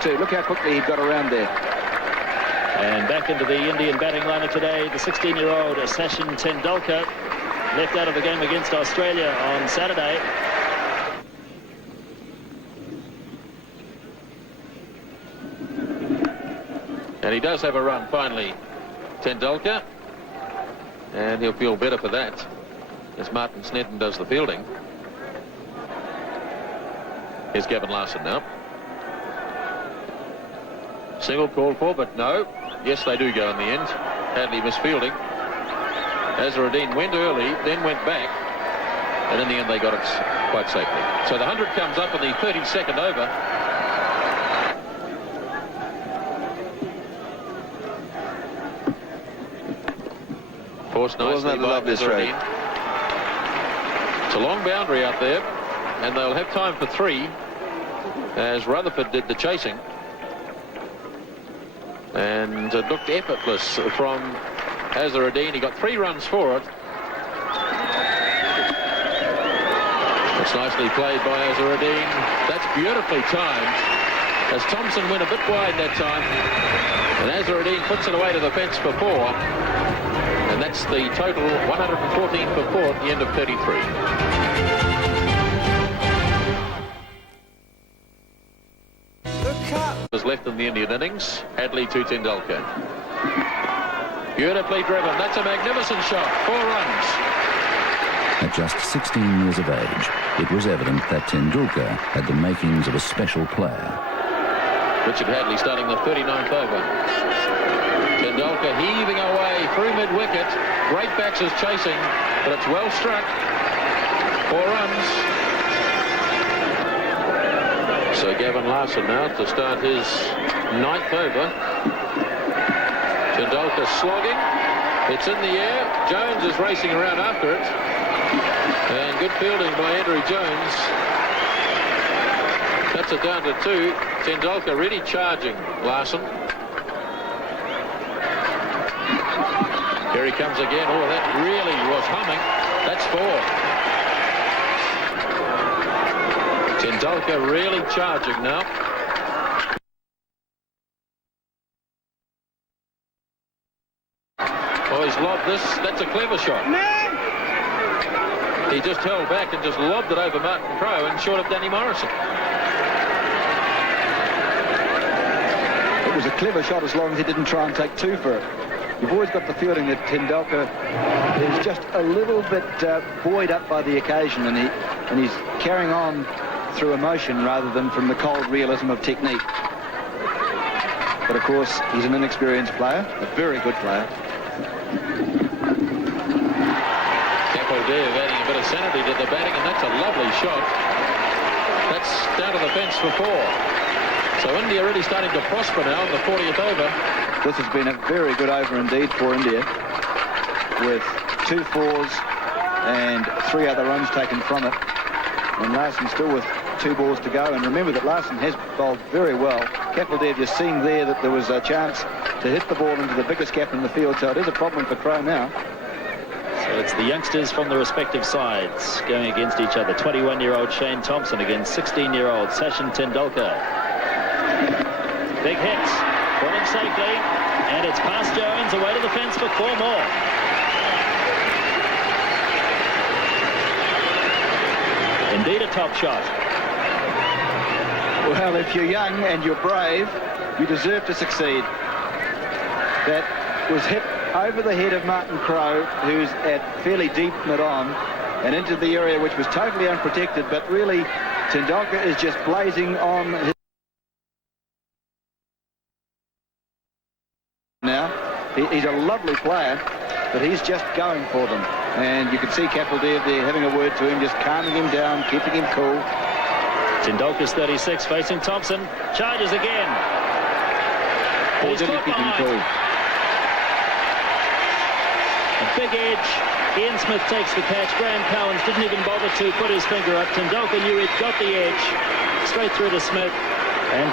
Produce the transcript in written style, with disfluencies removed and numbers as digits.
too. Look how quickly he got around there. And back into the Indian batting lineup today, the 16-year-old Sachin Tendulkar, left out of the game against Australia on Saturday. And he does have a run finally, Tendulkar, and he'll feel better for that as Martin Snedden does the fielding. Here's Gavin Larson now. Single called for, but no. Yes, they do go in the end. Hadley misfielding. Azharuddin went early, then went back, and in the end they got it quite safely. So the 100 comes up in the 32nd over. Forced nicely by Azharuddin. It's a long boundary out there, and they'll have time for 3 as Rutherford did the chasing. And it looked effortless from Azharuddin. He got 3 runs for it. It's nicely played by Azharuddin. That's beautifully timed, as Thompson went a bit wide that time, and Azharuddin puts it away to the fence for 4. And that's the total, 114 for 4 at the end of 33. Was left in the Indian innings. Hadley to Tendulkar. Beautifully driven. That's a magnificent shot. 4 runs. At just 16 years of age, it was evident that Tendulkar had the makings of a special player. Richard Hadley starting the 39th over. Tendulkar heaving away through mid-wicket. Great backsers chasing, but it's well struck. 4 runs. So Gavin Larson now to start his 9th over. Tendulkar slogging. It's in the air. Jones is racing around after it. And good fielding by Andrew Jones. That's it down to 2. Tendulkar really charging Larson. Here he comes again. Oh, that really was humming. That's 4. Tendulkar really charging now. Oh, he's lobbed this. That's a clever shot. He just held back and just lobbed it over Martin Crowe and short of Danny Morrison. It was a clever shot as long as he didn't try and take 2 for it. You've always got the feeling that Tendulkar is just a little bit buoyed up by the occasion, and he's carrying on through emotion rather than from the cold realism of technique. But of course, he's an inexperienced player, a very good player. Kapil adding a bit of sanity to the batting, and that's a lovely shot. That's down to the fence for 4. So India really starting to prosper now in the 40th over. This has been a very good over indeed for India, with 2 4s and 3 other runs taken from it. And Larson still with 2 balls to go. And remember that Larson has bowled very well. Kapil, you've seen there that there was a chance to hit the ball into the biggest gap in the field. So it is a problem for Crowe now. So it's the youngsters from the respective sides going against each other. 21-year-old Shane Thompson against 16-year-old Sachin Tendulkar. Big hits. Brought him safely. And it's past Jones, away to the fence for 4 more. Indeed a top shot. Well, if you're young and you're brave, you deserve to succeed. That was hit over the head of Martin Crowe, who's at fairly deep mid-on, and into the area which was totally unprotected, but really Tendulkar is just blazing on his... Now, he's a lovely player, but he's just going for them. And you can see Kapil there having a word to him, just calming him down, keeping him cool. Tendulkar's 36, facing Thompson. Charges again. Or did he keep him cool? A big edge. Ian Smith takes the catch. Graham Cowans didn't even bother to put his finger up. Tendulkar knew he'd got the edge. Straight through to Smith.